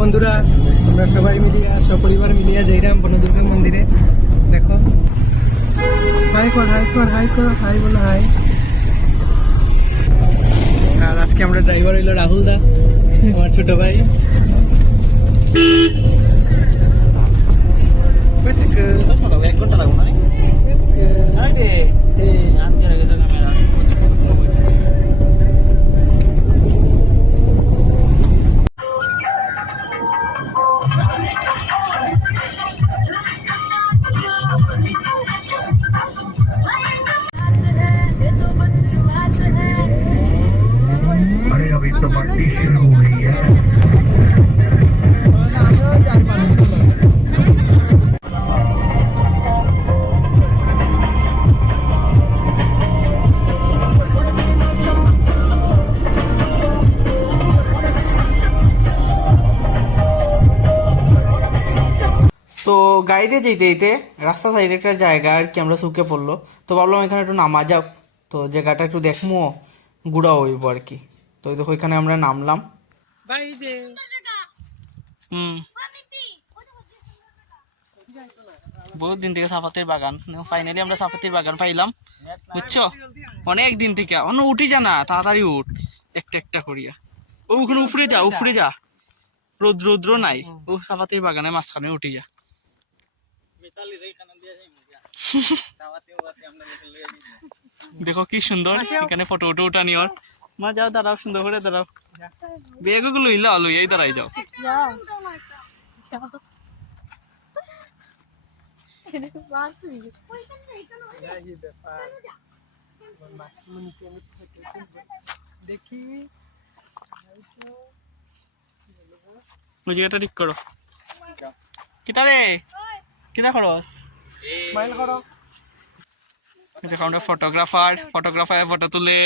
বন্ধুরা আমরা সবাই মিলিয়া সপরিবার মিলিয়া যাইরাম বনদুর্গা মন্দিরে। দেখো। হাই কর হাই কর হাই কর হাই বলো হাই। আর আজকে আমরা ড্রাইভার হইল রাহুল দা আমার ছোট ভাই. এক ঘণ্টা লাগবো না? আগে Hey. আমি আর গেছে ক্যামেরা अरे अभी तो मट्टी शुरू हुई है তো গাড়িতে যেতে যেতে রাস্তা সাইডে একটা জায়গা আর কি আমরা শুকে পড়লো তো ভাবলাম এখানে একটু নামা যাক তো জায়গাটা একটু দেখবো গুড়া হইব আর কি তো দেখো, এখানে আমরা নামলাম। বহুত দিন থেকে বাগান। ফাইনালি আমরা বাগান পাইলাম। বুঝছ? অনেক দিন থেকে। অন্য উঠি তাড়াতাড়ি উঠ। একটা একটা করিয়া। ও, ওখানে উপরে যা উপরে যা। রৌদ্র রৌদ্র নাই। ও, সাফাতের বাগানে মাঝখানে উঠি যা। দেখো, কি সুন্দর। এখানে ফটো উঠে উঠানি ওর মা যাও দাঁড়াও সুন্দর করে দাঁড়াও। বেগগুলো ইলা লই এই দাঁড়াই যাও। দেখি ঠিক করো। কিতা রে? কিতা আমরা ফটোগ্রাফার ফটোগ্রাফার ফটো তুলে।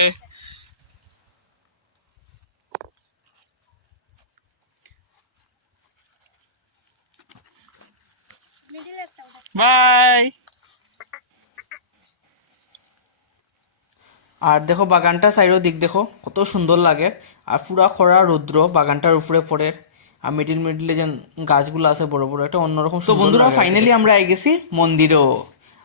বাই আর দেখো বাগানটা সাইডেও দিক দেখো কত সুন্দর লাগে। আর পুরা খরা রৌদ্র বাগানটার উপরে পড়ে। আর মিডিল মিডিলে যে গাছগুলো আছে বড় বড় একটা অন্যরকম তো বন্ধুরা ফাইনালি আমরা আই গেছি মন্দিরেও।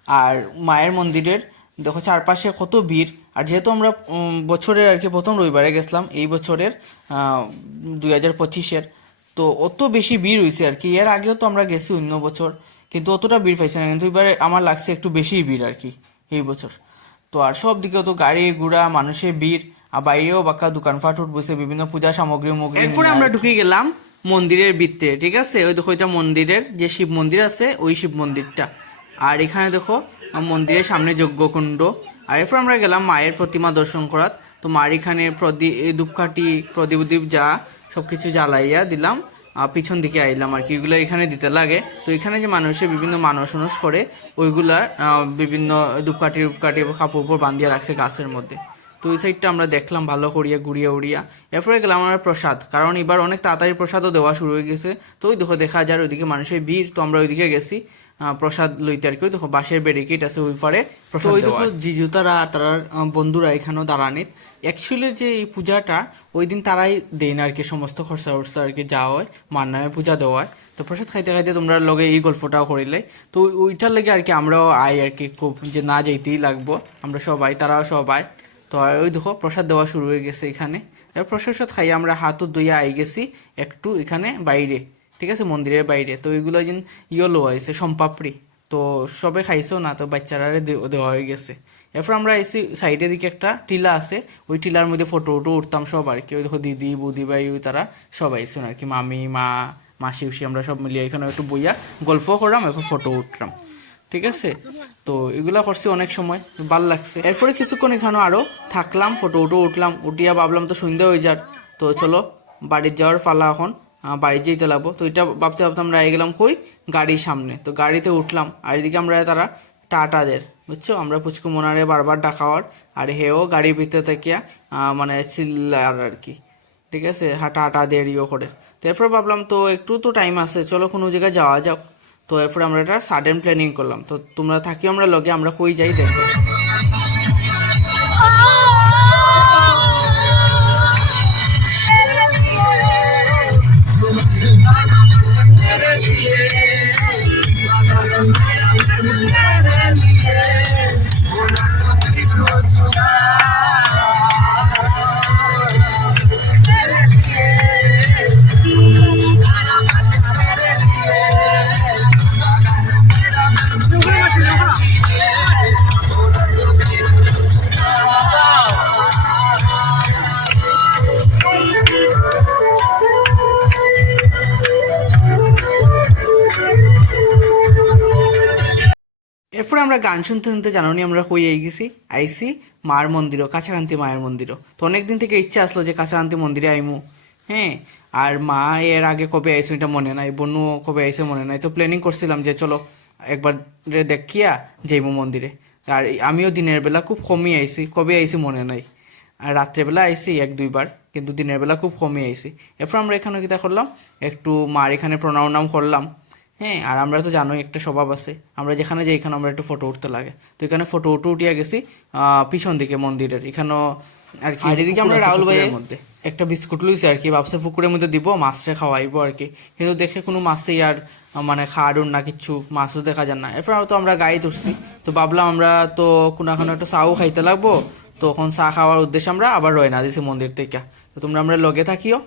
আর মায়ের মন্দিরের দেখো চারপাশে কত ভিড়। আর যেহেতু আমরা উম, বছরের আর কি প্রথম রবিবারে গেছিলাম এই বছরের দুই হাজার পঁচিশের তো অত বেশি ভিড় হয়েছে আর কি। এর আগেও তো আমরা গেছি অন্য বছর কিন্তু অতটা ভিড় পাইছে না কিন্তু এবারে আমার লাগছে একটু বেশি ভিড় আর কি এই বছর। তো আর সব দিকে তো গাড়ি ঘোড়া মানুষের ভিড় আর বাইরেও বাঁকা দোকানপাট বসে বিভিন্ন পূজা সামগ্রী এরপরে আমরা ঢুকে গেলাম মন্দিরের ভিতরে ঠিক আছে? ওই দেখো এটা মন্দিরের যে শিব মন্দির আছে ওই শিব মন্দিরটা। আর এখানে দেখো মন্দিরের সামনে যজ্ঞকুণ্ড। আর এরপর আমরা গেলাম মায়ের প্রতিমা দর্শন করাত তো মার এখানে প্রদীপ ধূপকাঠি প্রদীপ উদীপ যা সবকিছু জ্বালাইয়া দিলাম। পিছন দিকে আইলাম আর কি। ওইগুলো এখানে দিতে লাগে। তো এখানে যে মানুষের বিভিন্ন মানুষ অনুষ করে, ওইগুলা বিভিন্ন ধূপকাঠি ধূপকাঠি কাপড় উপর বান্ধিয়া রাখছে গাছের মধ্যে। তো ওই সাইডটা আমরা দেখলাম, ভালো করিয়া ঘুরিয়া উড়িয়া। এরপরে গেলাম আমরা প্রসাদ। কারণ এবার অনেক তাড়াতাড়ি প্রসাদও দেওয়া শুরু হয়ে গেছে। তো ওই দেখো, দেখা যায় ওইদিকে মানুষের ভিড়, তো আমরা ওইদিকে গেছি। প্রসাদ লইতে আর কি। ওই দেখো বাঁশের ব্যারিকেড আছে ওই পারে প্রসাদ ওই দেখো জিজু তারা আর তার বন্ধুরা এখানেও দাঁড়ানিত। অ্যাকচুয়ালি যে এই পূজাটা ওই দিন তারাই দেয় না আর কি সমস্ত খরচা খরচা আর কি যাওয়া হয় মার নামে পূজা দেওয়া হয়। তো প্রসাদ খাইতে খাইতে তোমরা লগে এই গল্পটাও করিলে। তো ওইটার লেগে আর কি আমরাও আই আর কি খুব যে না যাইতেই লাগবো। আমরা সবাই তারাও সবাই। তো ওই দেখো প্রসাদ দেওয়া শুরু হয়ে গেছে এখানে। প্রসাদ খাইয়ে আমরা হাতও ধুইয়া আই গেছি একটু এখানে বাইরে। ঠিক আছে, মন্দিরের বাইরে। তো ওইগুলো যেন ইয়ে লো হয়েছে সম্পাপড়ি। তো সবে খাইছেও না, তো বাচ্চারা দেওয়া হয়ে গেছে। এরপর আমরা এসে সাইডের দিকে একটা টিলা আছে, ওই টিলার মধ্যে ফটো উটো উঠতাম সব আর কি। ওই দেখো দিদি, বুদি ভাই তারা সবাই আইসুন আর কি। মামি, মা, মাসি, উসি আমরা সব মিলিয়ে এখানে একটু বইয়া গল্প করলাম এরপর ফটো উঠলাম। ঠিক আছে? তো এগুলা করছি অনেক সময়, ভালো লাগছে। এরপরে কিছুক্ষণ এখানে আরও থাকলাম ফটো উটো উঠলাম। উঠিয়া ভাবলাম তো সন্ধ্যা হয়ে যার তো চলো, বাড়ির যাওয়ার পালা এখন। বাড়ি যেতে লাগবো তো এটা ভাবতে ভাবতে আমরা আগে গেলাম কই? গাড়ির সামনে। তো গাড়িতে উঠলাম। আর এদিকে আমরা তারা টাটাদের, বুঝছ? আমরা পুচকু মোনারে বারবার ডাকাওয়ার আর হেও গাড়ির ভিতরে থেকে মানে চিল্লার আর কি। ঠিক আছে? হাঁটা হাঁটা দিয়ে ইয়ে করে। তো এরপর ভাবলাম, তো একটু তো টাইম আছে। চলো কোনো জায়গায় যাওয়া যাক। তো এরপর আমরা এটা সাডেন প্ল্যানিং করলাম। তো তোমরা থাকি আমরা লগে, আমরা কই যাই দেখো। এরপর আমরা গান শুনতে শুনতে জানো আমরা এই গেছি। আইসি, মার মন্দিরও, কাছাকান্তি মায়ের মন্দিরও। তো অনেকদিন থেকে ইচ্ছা আসলো যে কাছাকান্তি মন্দিরে আইমু। হ্যাঁ আর মা এর আগে কবে আইসো এটা মনে নাই, বনু কবে আইসে মনে নাই। তো প্ল্যানিং করছিলাম যে চলো একবার দেখিয়া যাইমু মন্দিরে। আর আমিও দিনের বেলা খুব কমই আইসি, কবে আইসি মনে নাই। আর রাত্রেবেলা আইসি এক দুইবার কিন্তু দিনের বেলা খুব কমই আইসি। এরপর আমরা এখানে কিতা করলাম, একটু মার এখানে প্রণাম করলাম। হ্যাঁ আর আমরা তো জানোই একটা স্বভাব আছে। আমরা যেখানে যাই এখানে আমরা একটু ফটো উঠতে লাগে। তো এখানে ফটো উঠে উঠিয়া গেছি পিছন দিকে মন্দিরের। এখানেও আর কি এদিকে আমরা রাহুল ভাইয়ের মধ্যে। একটা বিস্কুট লইছে আর কি ভাবছে পুকুরের মধ্যে দিব মাছটা খাওয়াইবো আর কি। কিন্তু দেখে কোনো মাছই আর মানে খাওয়ার না কিচ্ছু মাছও দেখা যান না। এরপর তো আমরা গাড়ি তুলছি তো ভাবলাম আমরা তো কোনো এখন একটা চাও খাইতে লাগবো। তো তখন চা খাওয়ার উদ্দেশ্যে আমরা আবার রয়না দিছি মন্দির থেকে। তো তোমরা আমরা লগে থাকিও।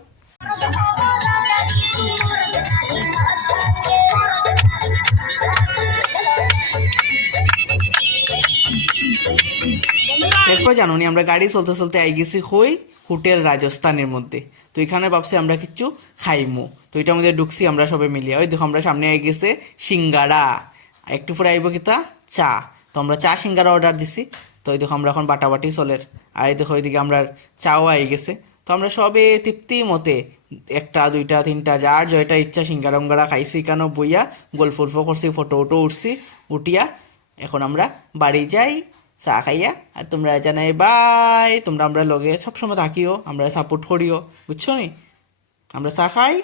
এরপর জানো নি, আমরা গাড়ি চলতে চলতে আই গেছি হই হোটেল রাজস্থানের মধ্যে। তো এখানে ভাবছি আমরা কিছু খাইমু। তো এটার মধ্যে ঢুকছি আমরা সবাই মিলিয়ে। ওই দেখো, আমরা সামনে আই গেছে সিঙ্গারা। একটু পরে আইব কিতা চা। তো আমরা চা সিঙ্গারা অর্ডার দিছি। তো ওই দেখো, আমরা এখন বাটাবাটি চলের। আর এই দেখো, ওইদিকে আমরা চাও আই গেছে তো আমরা সবে তৃপ্তি মতে একটা, দুইটা, তিনটা, যার জয়টা ইচ্ছা সিঙ্গারা উঙ্গারা খাইছি কেন বইয়া গল্প উল্প করছি ফটো উটো উঠছি, উঠিয়া এখন আমরা বাড়ি যাই। চা খাইয়া, আর তোমরা জানাই, বাই, তোমরা আমরা লগে সবসময় থাকিও, আমরা সাপোর্ট করিও। বুঝছ নি? আমরা চা খাই